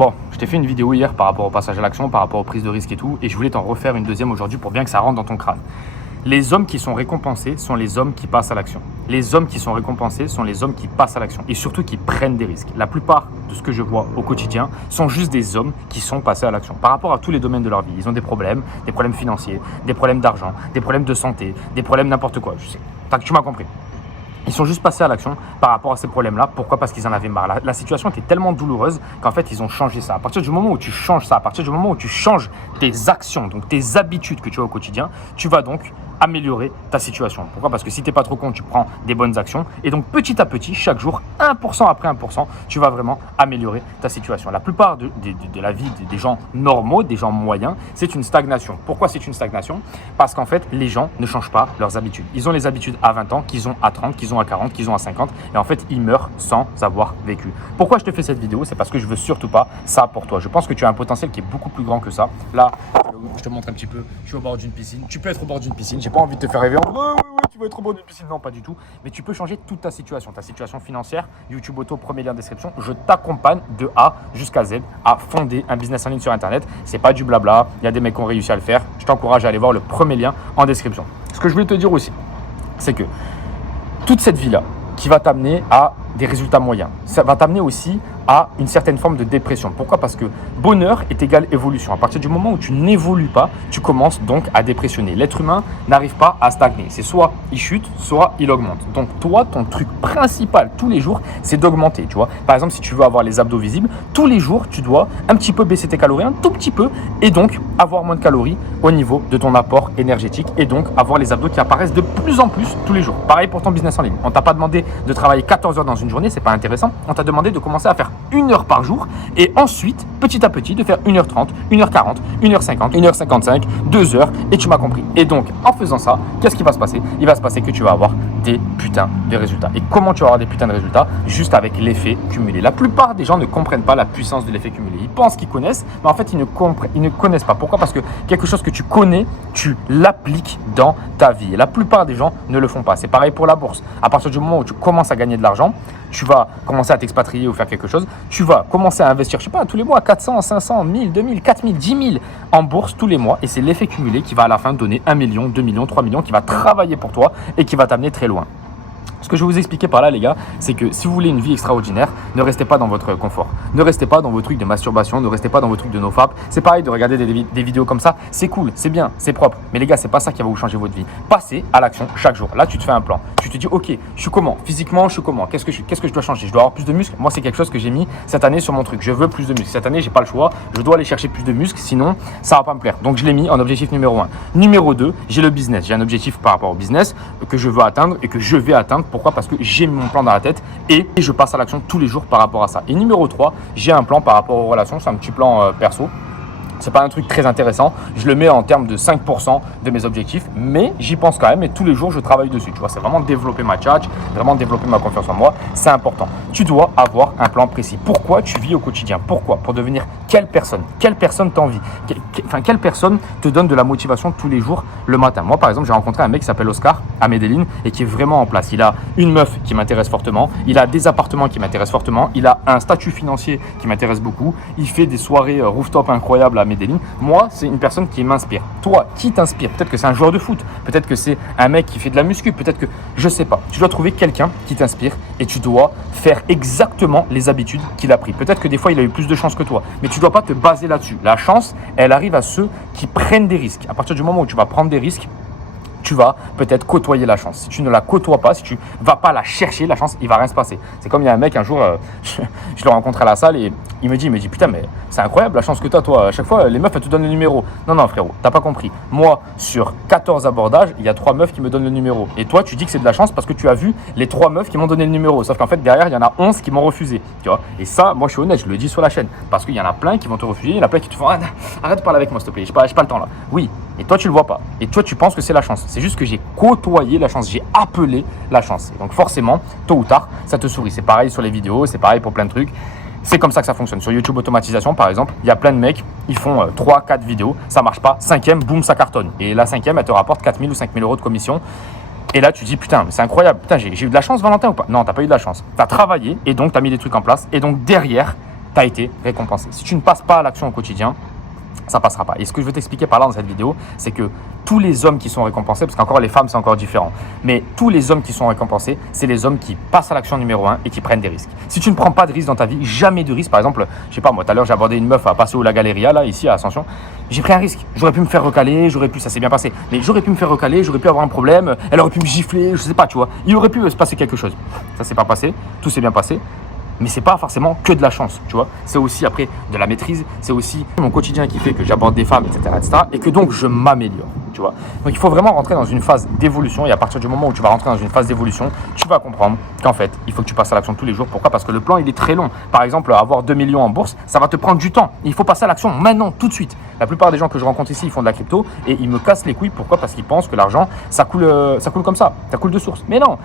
Bon, je t'ai fait une vidéo hier par rapport au passage à l'action, par rapport aux prises de risque et tout, et je voulais t'en refaire une deuxième aujourd'hui pour bien que ça rentre dans ton crâne. Les hommes qui sont récompensés sont les hommes qui passent à l'action. Les hommes qui sont récompensés sont les hommes qui passent à l'action et surtout qui prennent des risques. La plupart de ce que je vois au quotidien sont juste des hommes qui sont passés à l'action. Par rapport à tous les domaines de leur vie, ils ont des problèmes financiers, des problèmes d'argent, des problèmes de santé, des problèmes n'importe quoi. Je sais, tu m'as compris. Ils sont juste passés à l'action par rapport à ces problèmes-là. Pourquoi ? Parce qu'ils en avaient marre. La situation était tellement douloureuse qu'en fait, ils ont changé ça. À partir du moment où tu changes ça, à partir du moment où tu changes tes actions, donc tes habitudes que tu as au quotidien, tu vas donc améliorer ta situation. Pourquoi ? Parce que si tu n'es pas trop con, tu prends des bonnes actions. Et donc, petit à petit, chaque jour, 1% après 1%, tu vas vraiment améliorer ta situation. La plupart de la vie des gens normaux, des gens moyens, c'est une stagnation. Pourquoi c'est une stagnation ? Parce qu'en fait, les gens ne changent pas leurs habitudes. Ils ont les habitudes à 20 ans, qu'ils ont à 30, qu'ils ont à 40, qu'ils ont à 50. Et en fait, ils meurent sans avoir vécu. Pourquoi je te fais cette vidéo ? C'est parce que je veux surtout pas ça pour toi. Je pense que tu as un potentiel qui est beaucoup plus grand que ça. Là, je te montre un petit peu. Je suis au bord d'une piscine. Tu peux être au bord d'une piscine. J'ai pas envie de te faire rêver. Tu vas être au bord d'une piscine. Non, pas du tout. Mais tu peux changer toute ta situation financière. YouTube Auto, premier lien en description. Je t'accompagne de A jusqu'à Z à fonder un business en ligne sur Internet. C'est pas du blabla. Il y a des mecs qui ont réussi à le faire. Je t'encourage à aller voir le premier lien en description. Ce que je voulais te dire aussi, c'est que toute cette vie-là qui va t'amener à des résultats moyens, ça va t'amener aussi à une certaine forme de dépression. Pourquoi ? Parce que bonheur est égal évolution. À partir du moment où tu n'évolues pas, tu commences donc à dépressionner. L'être humain n'arrive pas à stagner. C'est soit il chute, soit il augmente. Donc toi, ton truc principal tous les jours, c'est d'augmenter. Tu vois ? Par exemple, si tu veux avoir les abdos visibles, tous les jours, tu dois un petit peu baisser tes calories, un tout petit peu, et donc avoir moins de calories au niveau de ton apport énergétique et donc avoir les abdos qui apparaissent de plus en plus tous les jours. Pareil pour ton business en ligne. On t'a pas demandé de travailler 14 heures dans une journée, c'est pas intéressant. On t'a demandé de commencer à faire 1 heure par jour et ensuite, petit à petit, de faire 1h30, 1h40, 1h50, 1h55, 2 heures et tu m'as compris. Et donc, en faisant ça, qu'est-ce qui va se passer ? Il va se passer que tu vas avoir des putains de résultats. Et comment tu vas avoir des putains de résultats ? Juste avec l'effet cumulé. La plupart des gens ne comprennent pas la puissance de l'effet cumulé. Ils pensent qu'ils connaissent, mais en fait, ils ne connaissent pas. Pourquoi ? Parce que quelque chose que tu connais, tu l'appliques dans ta vie. Et la plupart des gens ne le font pas. C'est pareil pour la bourse. À partir du moment où tu commences à gagner de l'argent, tu vas commencer à t'expatrier ou faire quelque chose, tu vas commencer à investir, je sais pas, tous les mois, 400, 500, 1000, 2000, 4000, 10 000 en bourse tous les mois. Et c'est l'effet cumulé qui va à la fin te donner 1 million, 2 millions, 3 millions, qui va travailler pour toi et qui va t'amener très loin. Ce que je vais vous expliquer par là, les gars, c'est que si vous voulez une vie extraordinaire, ne restez pas dans votre confort. Ne restez pas dans vos trucs de masturbation, ne restez pas dans vos trucs de nofap. C'est pareil de regarder des vidéos comme ça. C'est cool, c'est bien, c'est propre. Mais les gars, c'est pas ça qui va vous changer votre vie. Passez à l'action chaque jour. Là, tu te fais un plan. Tu te dis, ok, je suis comment ? Physiquement, je suis comment ? Qu'est-ce que je dois changer ? Je dois avoir plus de muscles ? Moi, c'est quelque chose que j'ai mis cette année sur mon truc. Je veux plus de muscles. Cette année, j'ai pas le choix. Je dois aller chercher plus de muscles, sinon ça va pas me plaire. Donc, je l'ai mis en objectif numéro 1. Numéro 2, j'ai le business. J'ai un objectif par rapport au business que je veux atteindre et que je vais atteindre. Pourquoi ? Parce que j'ai mon plan dans la tête et je passe à l'action tous les jours par rapport à ça. Et numéro 3, j'ai un plan par rapport aux relations. C'est un petit plan perso. C'est pas un truc très intéressant. Je le mets en termes de 5% de mes objectifs, mais j'y pense quand même et tous les jours, je travaille dessus. Tu vois, c'est vraiment développer ma tchatch, vraiment développer ma confiance en moi. C'est important. Tu dois avoir un plan précis. Pourquoi tu vis au quotidien ? Pourquoi ? Pour devenir quelle personne ? Quelle personne t'envie ? Quelle personne te donne de la motivation tous les jours le matin ? Moi, par exemple, j'ai rencontré un mec qui s'appelle Oscar à Medellin et qui est vraiment en place. Il a une meuf qui m'intéresse fortement. Il a des appartements qui m'intéressent fortement. Il a un statut financier qui m'intéresse beaucoup. Il fait des soirées rooftop incroyables à Medellin. Moi, c'est une personne qui m'inspire. Toi, qui t'inspire ? Peut-être que c'est un joueur de foot, peut-être que c'est un mec qui fait de la muscu, peut-être que, je sais pas. Tu dois trouver quelqu'un qui t'inspire et tu dois faire exactement les habitudes qu'il a pris. Peut-être que des fois, il a eu plus de chance que toi, mais tu dois pas te baser là-dessus. La chance, elle arrive à ceux qui prennent des risques. À partir du moment où tu vas prendre des risques, tu vas peut-être côtoyer la chance. Si tu ne la côtoies pas, si tu vas pas la chercher, la chance, il va rien se passer. C'est comme il y a un mec un jour, je le rencontre à la salle et il me dit putain, mais c'est incroyable la chance que tu as toi. À chaque fois, les meufs, elles te donnent le numéro. Non, frérot, t'as pas compris. Moi, sur 14 abordages, il y a 3 meufs qui me donnent le numéro. Et toi, tu dis que c'est de la chance parce que tu as vu les 3 meufs qui m'ont donné le numéro. Sauf qu'en fait, derrière, il y en a 11 qui m'ont refusé. Tu vois. Et ça, moi, je suis honnête, je le dis sur la chaîne. Parce qu'il y en a plein qui vont te refuser. Il y en a plein qui te font arrête de parler avec moi, s'il te plaît. J'ai pas le temps là. Oui. Et toi, tu le vois pas. Et toi, tu penses que c'est la chance. C'est juste que j'ai côtoyé la chance. J'ai appelé la chance. Et donc, forcément, tôt ou tard, ça te sourit. C'est pareil sur les vidéos. C'est pareil pour plein de trucs. C'est comme ça que ça fonctionne. Sur YouTube Automatisation, par exemple, il y a plein de mecs, ils font 3-4 vidéos, ça marche pas, 5e, boum, ça cartonne. Et la 5e, elle te rapporte 4 000 ou 5 000 euros de commission. Et là, tu dis, putain, c'est incroyable. Putain, j'ai eu de la chance, Valentin, ou pas ? Non, t'as pas eu de la chance. Tu as travaillé et donc tu as mis des trucs en place. Et donc, derrière, tu as été récompensé. Si tu ne passes pas à l'action au quotidien, ça ne passera pas. Et ce que je veux t'expliquer par là dans cette vidéo, c'est que tous les hommes qui sont récompensés, parce qu'encore les femmes c'est encore différent, mais tous les hommes qui sont récompensés, c'est les hommes qui passent à l'action numéro 1 et qui prennent des risques. Si tu ne prends pas de risques dans ta vie, jamais de risque, par exemple, je sais pas moi, tout à l'heure j'ai abordé une meuf à Paso la Galeria, là, ici à Ascension, j'ai pris un risque. J'aurais pu me faire recaler, ça s'est bien passé, mais j'aurais pu me faire recaler, j'aurais pu avoir un problème, elle aurait pu me gifler, je sais pas, tu vois, il aurait pu se passer quelque chose. Ça s'est pas passé, tout s'est bien passé. Mais c'est pas forcément que de la chance, tu vois. C'est aussi après de la maîtrise, c'est aussi mon quotidien qui fait que j'aborde des femmes, etc., et que donc je m'améliore, tu vois. Donc il faut vraiment rentrer dans une phase d'évolution et à partir du moment où tu vas rentrer dans une phase d'évolution, tu vas comprendre qu'en fait, il faut que tu passes à l'action tous les jours. Pourquoi ? Parce que le plan, il est très long. Par exemple, avoir 2 millions en bourse, ça va te prendre du temps. Il faut passer à l'action maintenant, tout de suite. La plupart des gens que je rencontre ici, ils font de la crypto et ils me cassent les couilles. Pourquoi ? Parce qu'ils pensent que l'argent, ça coule comme ça coule de source. Mais non,